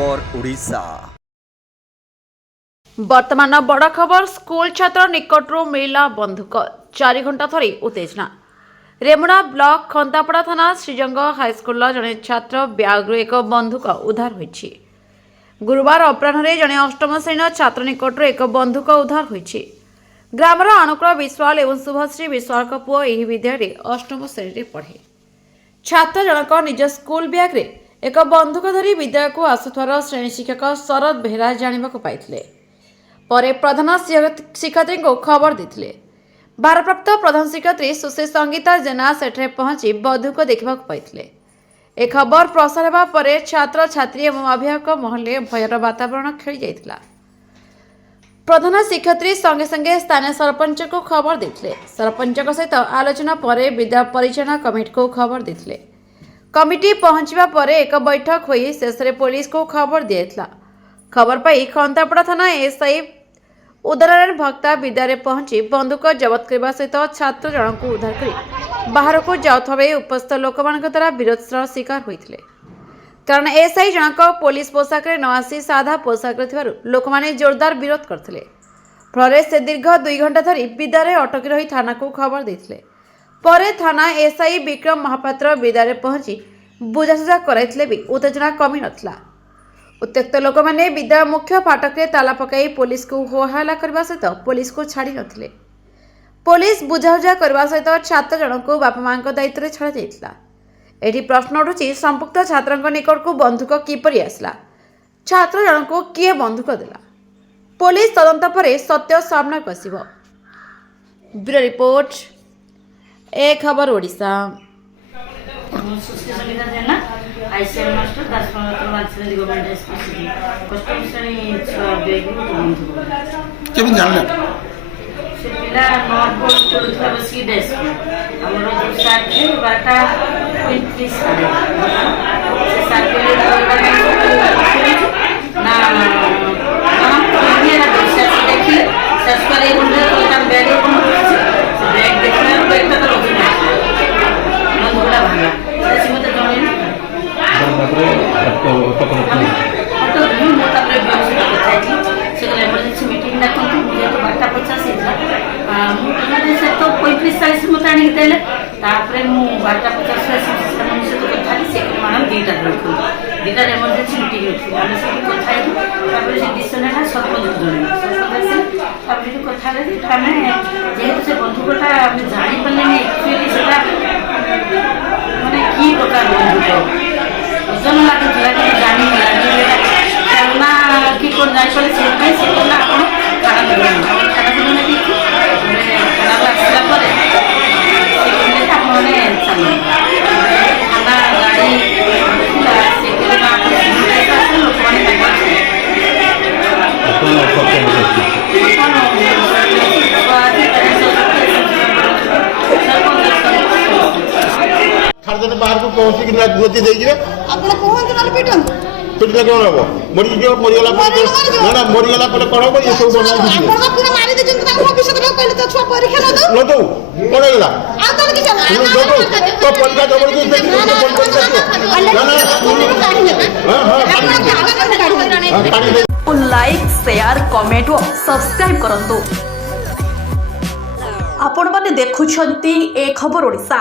खबर ओडिशा। वर्तमान बड़ खबर स्कूल छात्र निकटरू मिला बंधुक 4 घंटा धरी उत्तेजना। रेमुणा ब्लॉक खंतापड़ा थाना श्रीजंग हाईस्कूल जड़े छात्र ब्याग्रु एक बंधुक उद्धार होईछि। गुरुवार अपराह्न जड़े अष्टम श्रेणी छात्र निकटरू एक बंधुक उद्धार होईछि। ग्रामर अनुकूल विश्वाल एवं शुभश्री विश्वाल पुओ यह विद्यालय अष्टम श्रेणी पढ़े। छात्र जनक निज स्कूल ब्याग रे एक बंधुक धरी विद्यालय को आसुथार श्रेणी शिक्षक शरद बेहरा जानिबाकु पाइथिले। परे प्रधान शिक्षयित्री को खबर देथिले। भारप्राप्त प्रधान शिक्षयित्री सुश्री संगीता जेना सेठे पहुंची बंधुक देखा पाइथिले। ए खबर प्रसार हेबा परे छात्र छात्री एवं अभिभावक महले भयर वातावरण खेली जाइथिला। प्रधान शिक्षयित्री संगे संगे स्थानीय सरपंच को खबर देथिले। सरपंच सहित आलोचना परे विद्यालय परिचालना कमिटी को खबर देथिले। कमिटी पहुंचवा परे एक बैठक होई शेष रे पुलिस को खबर दिएथिला। खबर पाई खंतापड़ा थाना एसआई उदयनारायण भक्ता विद्यालय पहुंची बंधुक जबत करने सहित छात्र जन को उद्धार कर बाहर को जाउथबा बेले उपस्थित लोक द्वारा विरोध शिकार होइथिले। कारण एसआई जनक पुलिस पोशाक न आसी साधा पोशाक लोक माने जोरदार विरोध करथिले। फल से दीर्घ 2 घंटा धरी विद्यालय अटकी रही थाना को खबर देथिले। परे थाना एसआई विक्रम महापात्र विद्यालय पहुंची बुझासुझा कराइथिले भी उत्तेजना कमी नथिला। उत्त्यक्त लोक मैंने विद्यालय मुख्य फाटक में ताला पकाई पुलिस को होहल्ला करने सहित पुलिस को छाड़ी नथिले। पुलिस बुझाउझा करने सहित छात्र जनक को बापा मां दायित्व में छड़ा जाइथिला। एठी प्रश्न उठुछि संपुक्त छात्रक निकट को बंधुक किपरि आसला, छात्र जनक को किए बंधुक देला। पुलिस तदंत परे सत्य सामना आसिबो। ब्यूरो रिपोर्ट ए खबर ओडिशा। आईसीएम मास्टर 10 मार्च रे गवर्नमेंट स्कूल कस्टम श्रेणी केमिन जानले से पिला नोट बोर्ड पढ़ुथला बसी डेस्क हमर जो साथ है 12:35 से साथ के ना ये ना दोस्त से देखी सर्च करे उन्हें काम बैग बैग देखना बैग तो रोज ना बड़ा भागा सच में तो जमीन एमरजेंसी मीटिंग तो 12:50 तो 35-40 मत आनी देले तापरे मु 12:50 से कथा से मान 2टा रखो 2टा एमरजेंसी मीटिंग होती हम से कथा तापरे से डिसीजन है सरपंच से तापरे कथा रे थाने जेहेतु से बंधुकटा हम जानि पल्ले नहीं एक्चुअली सेटा माने की प्रकार बंधुक जन लागुला कि जानी खेलना कि कोन जाई पले से पे से कोन आपण खाना खाना कि खाना आसला परे से कोन आपने चल खाना गाड़ी से कोन आपण लोक माने खारदन बाहर को पहुंची कि गोती देई जे आपण कोहन न पिटन पिटले कोन हो मरि जो मरिगला पर ना मरिगला पर कोन हो ये सब बना दिए आपण पूरा मारी दे जंत हम भविष्य में कहले तो छुआ परीक्षा न दो कोन गेला आ तो कि चला तो परीक्षा जबर की लाइक शेयर कमेंट और सब्सक्राइब करंतु। आपण माने देखुछंती ए खबर ओडिशा।